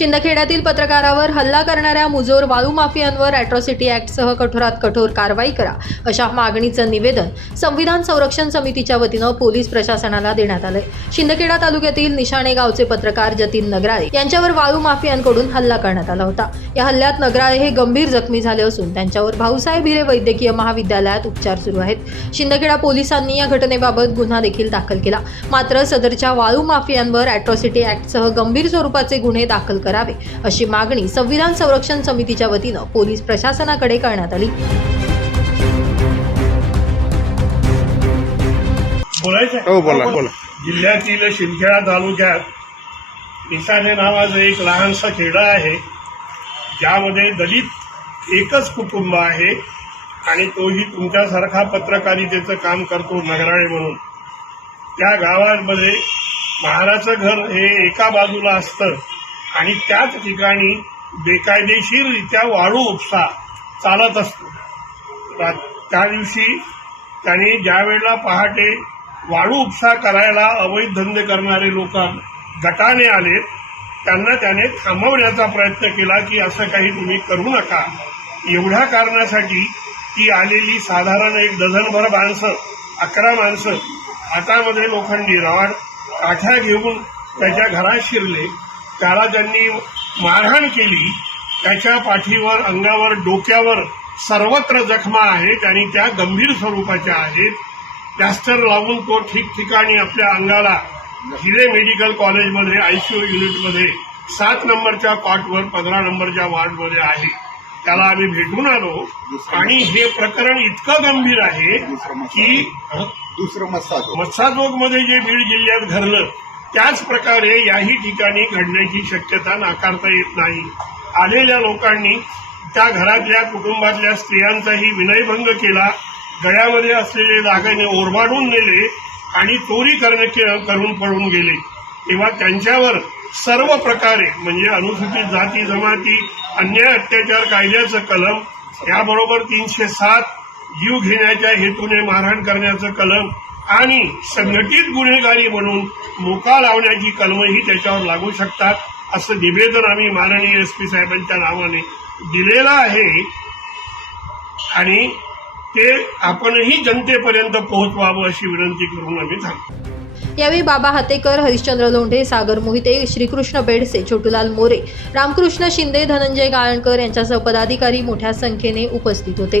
शिंदखेड्यातील पत्रकारावर हल्ला करणाऱ्या मुजोर वाळू माफियांवर अॅट्रॉसिटी ॲक्टसह कठोरात कठोर कारवाई करा अशा मागणीचं निवेदन संविधान संरक्षण समितीच्या वतीनं पोलीस प्रशासनाला देण्यात आलंय. शिंदखेडा तालुक्यातील निशाणे गावचे पत्रकार जतीन नगराळे यांच्यावर वाळू माफियांकडून हल्ला करण्यात आला होता. या हल्ल्यात नगराळे हे गंभीर जखमी झाले असून त्यांच्यावर भाऊसाहेब हिरे वैद्यकीय महाविद्यालयात उपचार सुरू आहेत. शिंदखेडा पोलिसांनी या घटनेबाबत गुन्हा देखील दाखल केला. मात्र सदरच्या वाळू माफियांवर अॅट्रॉसिटी ॲक्टसह गंभीर स्वरूपाचे गुन्हे दाखल करावे अशी मागणी संविधान संरक्षण समितीच्या वतीनं पोलीस प्रशासनाकडे करण्यात आली? हो बोला बोला. जिल्ह्यातील शिंदखेडा तालुक्यात निशाणे नावाचं एक लहानसा खेडा आहे. ज्यामध्ये दलित एकच कुटुंब आहे आणि तोही तुमच्यासारखा पत्रकारितेचं काम करतो नगराळे म्हणून. त्या गावामध्ये महाराचं घर हे एका बाजूला असतं. आणि त्याच ठिकाणी बेकायदेशीररित्या वाळू उपसा चालत असतो. त्या दिवशी त्यांनी ज्यावेळेला पहाटे वाळू उपसा करायला अवैध धंदे करणारे लोक गटाने आले त्यांना त्याने थांबवण्याचा प्रयत्न केला की असं काही तुम्ही करू नका. एवढ्या कारणासाठी ती आलेली साधारण एक डझनभर माणसं अकरा माणसं हातामध्ये लोखंडी रवाड काठ्या घेऊन त्याच्या घरात शिरले. त्याला त्यांनी मारहाण केली त्याच्या पाठीवर अंगावर डोक्यावर सर्वत्र जखमा आहेत आणि त्या गंभीर स्वरूपाच्या आहेत. प्लॅस्टर लावून तो ठिकठिकाणी आपल्या अंगाला हिरे मेडिकल कॉलेजमध्ये आयसीयू युनिटमध्ये सात नंबरच्या कॉटवर पंधरा नंबरच्या वॉर्डमध्ये आहे. त्याला आम्ही भेटून आलो. आणि हे प्रकरण इतकं गंभीर आहे की? दुसरं मसाज मत्साजोगमध्ये जे बीड जिल्ह्यात घडलं त्याच प्रकारे याही ठिकाणी घडण्याची शक्यता नाकारता येत नाही. आलेल्या लोकांनी त्या घरातल्या कुटुंबातल्या स्त्रियांचाही विनयभंग केला गळ्यामध्ये असलेले दागिने ओरबाडून नेले आणि चोरी करून पळून गेले. तेव्हा त्यांच्यावर सर्व प्रकारे म्हणजे अनुसूचित जाती जमाती अन्याय अत्याचार कायद्याचं कलम याबरोबर तीनशे सात जीव घेण्याच्या हेतूने मारहाण करण्याचं कलम आणि संघटित गुन्हेगारी म्हणून मोका लावण्याची कलमही त्याच्यावर लागू शकतात असं निवेदन आम्ही माननीय एस पी साहेबांच्या नावाने दिलेलं आहे. आणि ते आपणही जनतेपर्यंत पोहोचवावं अशी विनंती करून आम्ही थांबतो. यावेळी बाबा हातेकर हरिश्चंद्र लोंढे सागर मोहिते श्रीकृष्ण बेडसे छोटूलाल मोरे रामकृष्ण शिंदे धनंजय गाळणकर यांच्यासह पदाधिकारी मोठ्या संख्येने उपस्थित होते.